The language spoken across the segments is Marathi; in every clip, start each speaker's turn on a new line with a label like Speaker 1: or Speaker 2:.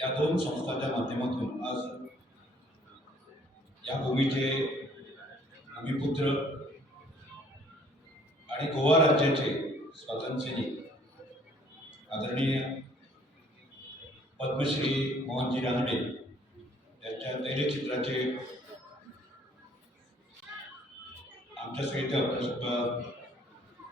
Speaker 1: या दोन संस्थांच्या माध्यमातून आज या भूमीचे भूमिपुत्र आणि गोवा राज्याचे स्वातंत्र्यसैनिक आदरणीय पद्मश्री मोहनजी रानडे यांच्या तैलचित्राचे आमच्या सहित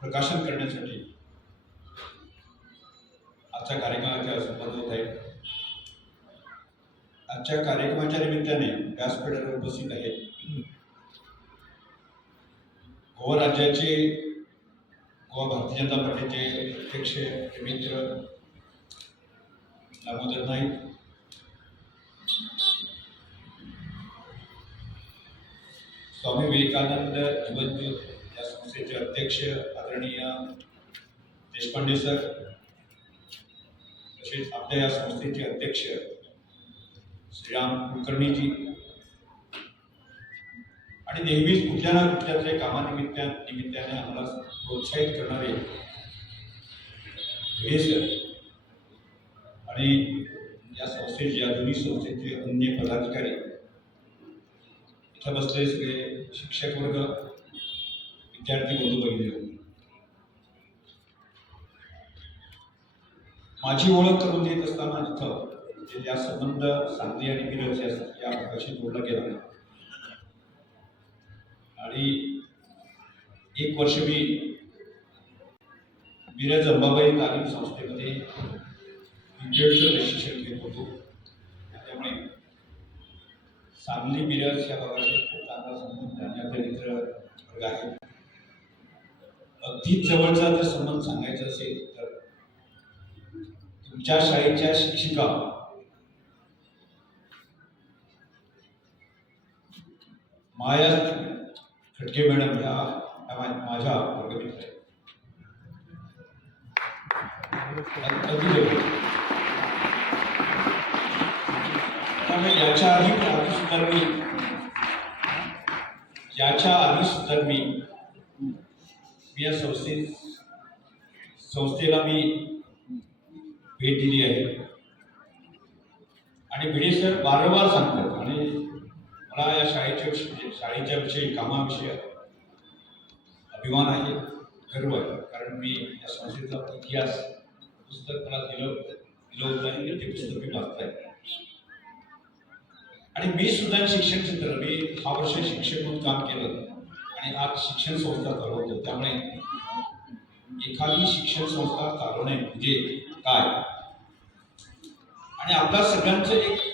Speaker 1: प्रकाशन करण्यासाठी आजच्या कार्यक्रमाच्या संबंध होत आहे आजच्या कार्यक्रमाच्या निमित्ताने व्यासपीठावर उपस्थित आहेत गोवा राज्याचे गोवा भारतीय जनता पार्टीचे अध्यक्ष मित्र दामोदर नाईक स्वामी विवेकानंद जीवनज्योत या संस्थेचे अध्यक्ष आदरणीय देशपांडे सर तसेच आपल्या या संस्थेचे अध्यक्ष श्रीराम कुलकर्णीजी. आणि नेहमीच कुठल्या ना कुठल्या तरी कामानिमित्ता निमित्ताने आम्हाला प्रोत्साहित करणारे हे सर. आणि या संस्थेचे या दोन्ही संस्थेचे अन्य पदाधिकारी. इथं बसलेले सगळे शिक्षक वर्ग विद्यार्थी बंधू बघितले माझी ओळख करून देत असताना इथं म्हणजे या संबंध सांगली आणि मिरज या या भागाशी जोडला गेला आणि एक वर्ष मी मिरज अंबाबाई तालीम संस्थेमध्ये इंजिनिअरचं प्रशिक्षण घेत होतो. त्यामुळे सांगली मिरज या भागाशी खूप चांगला संबंध आणि मित्र वर्ग आहे अगदी जवळचा जर संबंध सांगायचा असेल तर तुमच्या शाळेच्या शिक्षिका माया खटके मॅडम या माझ्या वर्गमित्र आहेत त्यामुळे याच्या आधी आधी सुद्धा मी याच्या आधी सुद्धा मी मी या संस्थे संस्थेला मी भेट दिली आहे. आणि भिडे सर वारंवार सांगतात. आणि मला या शाळेच्या विषयी म्हणजे शाळेच्या विषयी कामाविषयी अभिमान आहे गर्व आहे. कारण मी या संस्थेचा इतिहास पुस्तक मला दिलं दिलं होतं आणि ते पुस्तक मी वाचत आणि मी सुद्धा शिक्षण क्षेत्र मी हा वर्ष शिक्षक म्हणून काम केलं आणि आज शिक्षण संस्था चालवतो त्यामुळे एखादी शिक्षण संस्था चालवणे म्हणजे काय? आणि आपल्या सगळ्यांचं एक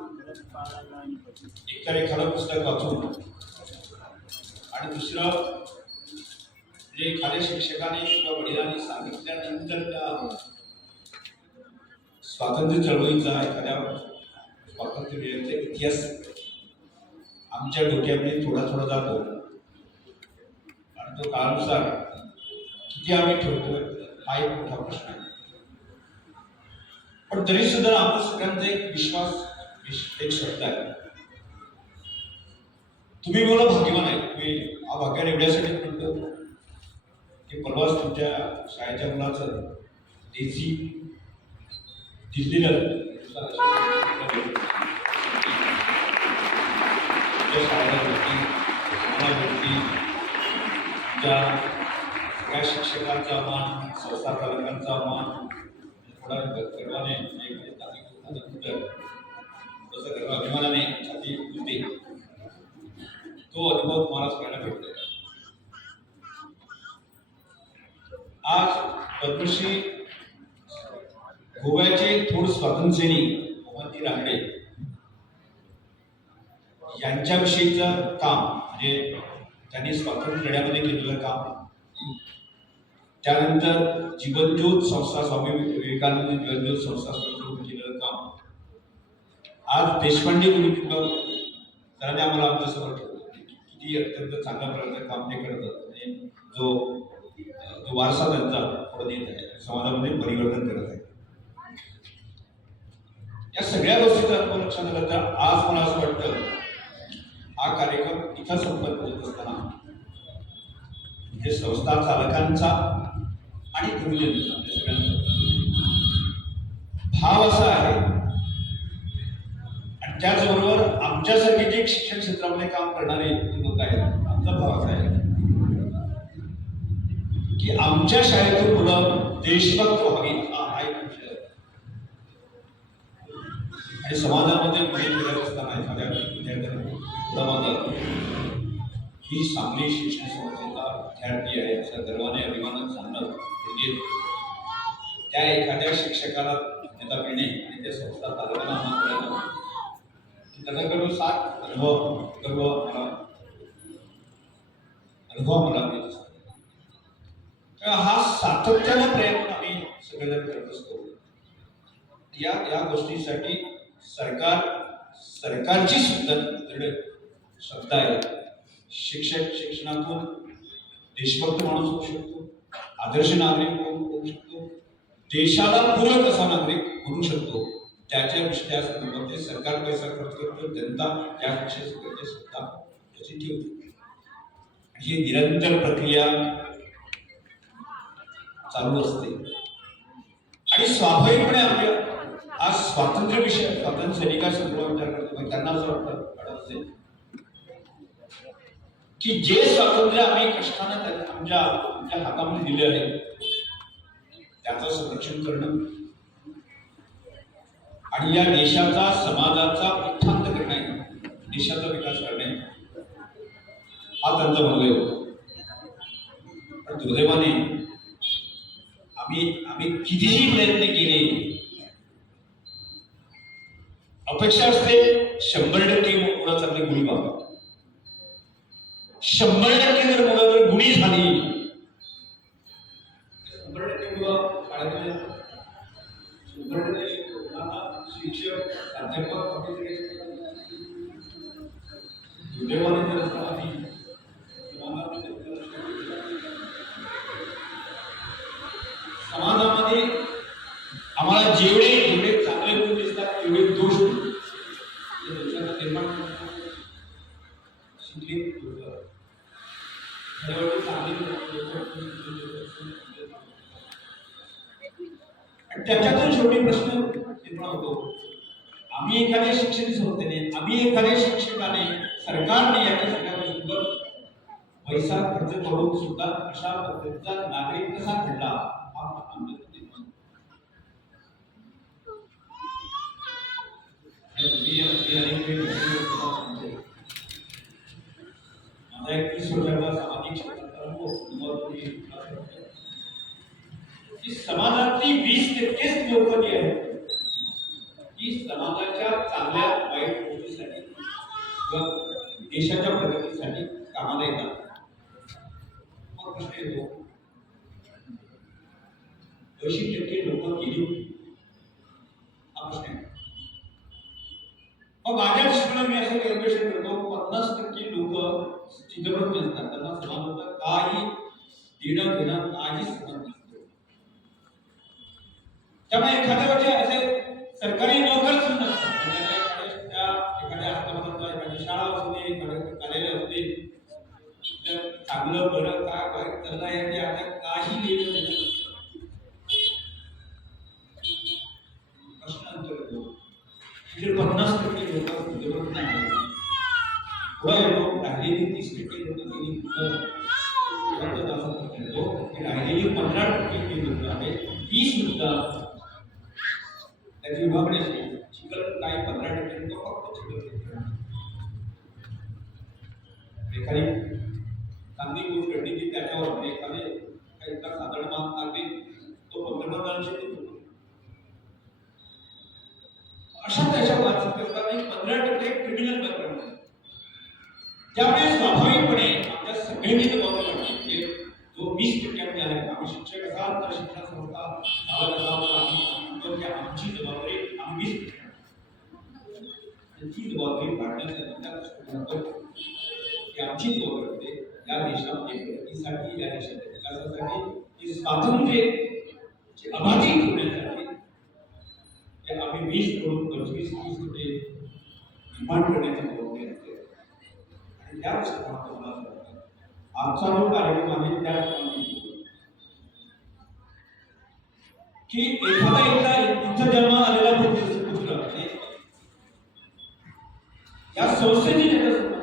Speaker 1: तर एखादं पुस्तक वाचून आणि दुसरं जे एखाद्या शिक्षकाने किंवा वडिलांनी सांगितल्यानंतर त्या स्वातंत्र्य चळवळीचा एखाद्या स्वातंत्र्य इतिहास आमच्या डोक्यामध्ये थोडा थोडा जातो. आणि तो काळानुसार किती आम्ही ठेवतोय हा एक मोठा प्रश्न आहे. पण तरी सुद्धा आपण सगळ्यांचा एक विश्वास एक शब्द आहे. तुम्ही मला भाग्यवान आहे तुम्ही हा भाग्यान एवढ्यासाठी म्हणतो की परवाच तुमच्या शाळेच्या मुलाचं देसी दिल्लीला तुमच्या सगळ्या शिक्षकांचा मान सहसा चालकांचा मान थोडा गर्वाने तसं जसं गर्व अभिमानाने तो अनुभव तुम्हाला सगळ्यांना भेटतो आज पद्मश्री गोव्याचे थोर स्वातंत्र्यसेनी मोहनजी रांगडे यांच्याविषयीचं काम म्हणजे त्यांनी स्वातंत्र्य लढ्यामध्ये केलेलं काम त्यानंतर जीवनज्योत संस्था स्वामी विवेकानंद जीवनज्योत संस्था केलेलं काम. आज देशपांडे गुरु सरांनी आम्हाला आमच्यासमोर ती किती अत्यंत चांगल्या प्रकारचं काम ते करतात. आणि जो जो वारसा त्यांचा पुढे येत आहे समाजामध्ये परिवर्तन करत आहे. या सगळ्या गोष्टीचा आपण लक्षात आलं तर आज मला असं वाटतं हा कार्यक्रम इथं संपन्न होत असताना हे संस्था चालकांचा आणि गुरुजनांचा सगळ्यांचा. भाव असा आहे त्याचबरोबर आमच्यासारखे जे शिक्षण क्षेत्रामध्ये काम करणारे लोक आहेत आमचा भाव असा आहे की आमच्या शाळेतून मुलं देशभक्त व्हावी हा एक विषय आहे. आणि समाजामध्ये पुढे फिरत असताना एखाद्या विद्यार्थ्यांना ही सांगली शिक्षण संस्थेचा विद्यार्थी आहे असं गर्वाने अभिमानात सांगणं म्हणजे त्या एखाद्या शिक्षकाला मान्यता मिळणे आणि त्या संस्था चालकांना आम्हाला त्याचा गर्व सात अनुभव गर्व मला अनुभव मला हा सातत्यानं प्रयत्न आम्ही सगळेजण करत असतो. या या गोष्टीसाठी सरकार सरकारची सुद्धा शब्द श्रद्धा आहे. शिक्षक शिक्षणातून देशभक्त माणूस होऊ शकतो आदर्श नागरिक होऊ शकतो देशाला पूरक असा नागरिक म्हणू शकतो. त्याच्या त्या म्हणजे सरकार पैसा खर्च करतो जनता त्या विषयी सुद्धा त्याची ठेवते ही निरंतर प्रक्रिया चालू असते. आणि स्वाभाविकपणे आपल्या आज स्वातंत्र्य विषय स्वातंत्र्य सैनिका संदर्भात विचार करतो त्यांना असं वाटतं वाटत की जे स्वातंत्र्य आम्ही कष्टाने त्या- आमच्या आमच्या हातामध्ये दिले आहे त्याचं संरक्षण करणं आणि या देशाचा समाजाचा उत्थांत करणे देशाचा विकास करणे हा त्यांचा मनोदय होता पण दुर्दैवाने आम्ही आम्ही कितीही प्रयत्न केले अपेक्षा असते शंभर टक्के मुलं चांगली गुणी व्हावी शंभर टक्के जर मुलं जर गुणी झाली शंभर टक्के मुलं शाळेमध्ये शंभर टक्के मुलांना शिक्षक प्राध्यापक वगैरे सगळे शिकतात. जर समाजामध्ये आम्हाला जेवढे एवढे चांगले गुण दिसतात एवढे दोष निर्माण शिकले आणि त्याच्यातून शेवटी प्रश्न निर्माण होतो. आम्ही एखाद्या शिक्षण संस्थेने आम्ही एखाद्या शिक्षकाने सरकारने याच्या सगळ्या गोष्टींवर पैसा खर्च करून सुद्धा अशा पद्धतीचा नागरिक कसा घडला हा आमच्या निर्माण आणि मी- मी अनेक वेळी तुम्हाला सांगतो. माझा एकवीस वर्षाचा सामाजिक क्षेत्राचा अनुभव तुम्हाला मी तुला सांगतो. की समाजातली वीस टक्केच लोक जी आहेत की समाजाच्या चांगल्या वाईट गोष्टीसाठी किंवा देशाच्या प्रगतीसाठी कामाला येतात. मग प्रश्न येतो. ऐंशी टक्के लोक गेली. हा प्रश्न आहे मग माझ्या दृष्टीने मी असं कॅल्क्युलेशन करतो पन्नास टक्के लोक चित्रपट नसतात त्यांना समाजाचा काही देणं घेणं काही संबंध नसतो त्यामुळे एखाद्या वर्षी असे सरकारी नोकर सुद्धा नसतात म्हणजे एखाद्या त्या- एखाद्या हस्तपदाचा एखादी शाळा होते कार्यालय होते. तर चांगलं बरं काय? वाईट त्यांना आहे आता काही लेणं देणं म्हणजे पन्नास टक्के लोक नाही. पुढे येतो. राहिलेली तीस टक्के लोक या देशामध्ये प्रगतीसाठी या देशाच्या विकासासाठी स्वातंत्र्य अबाधित होण्यासाठी ते आम्ही वीस करून पंचवीस तीस कोटी निर्माण करण्याची जबाबदारी असते आणि त्या वाटतं, आजचा जो कार्यक्रम आहे त्या की एखादा एकदा इथं जन्म आलेला पुत्र या संस्थेची ज्याच्या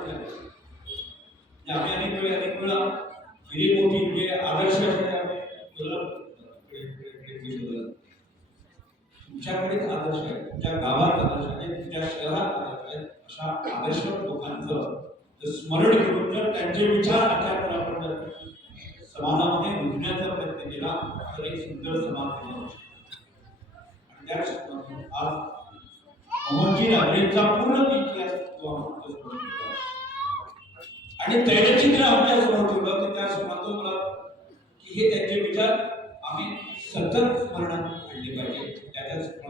Speaker 1: आदर्श आहेत तुमच्या गावात आदर्श आहेत तुमच्या शहरात आदर्श आहेत अशा आदर्श लोकांचं स्मरण करून जर त्यांचे विचार आचारपणापर्यंत समाजामध्ये रुजण्याचा प्रयत्न केला तर एक सुंदर समाज निर्माण होऊ आणि त्याच हेतूने आज मोहनजी राजेंचा पूर्ण इतिहास जो आपण समोर ठेवला. आणि तैलचित्र आपल्यासमोर ठेवलं की त्या समोर मला की हे त्यांचे विचार आम्ही सतत स्मरणात आणले पाहिजे त्याच्याच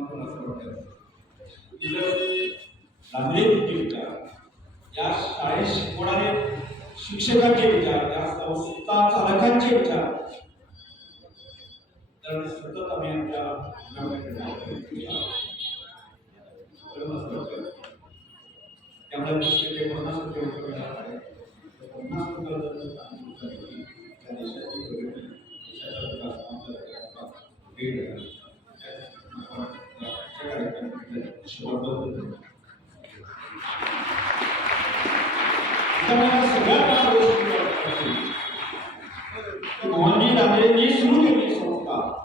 Speaker 1: लांबलेचे विचार या शाळेत शिकवणारे शिक्षकांचे विचार या संस्था चालकांचे विचार तर सतत आम्ही आमच्या त्यामुळे पुस्तके पन्नास रुपये उपलब्ध आहे. पन्नास त्या देशाची प्रगती, देशाचा विकास आहे. त्या- त्या कार्यक्रमामध्ये शिकवतो. त्यामुळे सगळ्यात महत्त्वाची गोष्ट अशी की मोहनजी दांडेंनी सुरू केली संस्था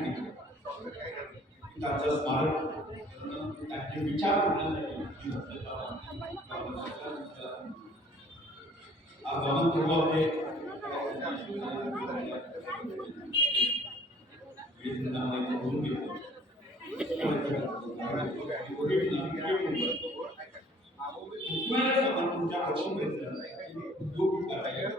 Speaker 1: त्यांचं स्मारक त्यांचे विचार करण्यासाठी ही संस्था आज गमन घेतो. तुमच्या अक्षम उद्योग करायला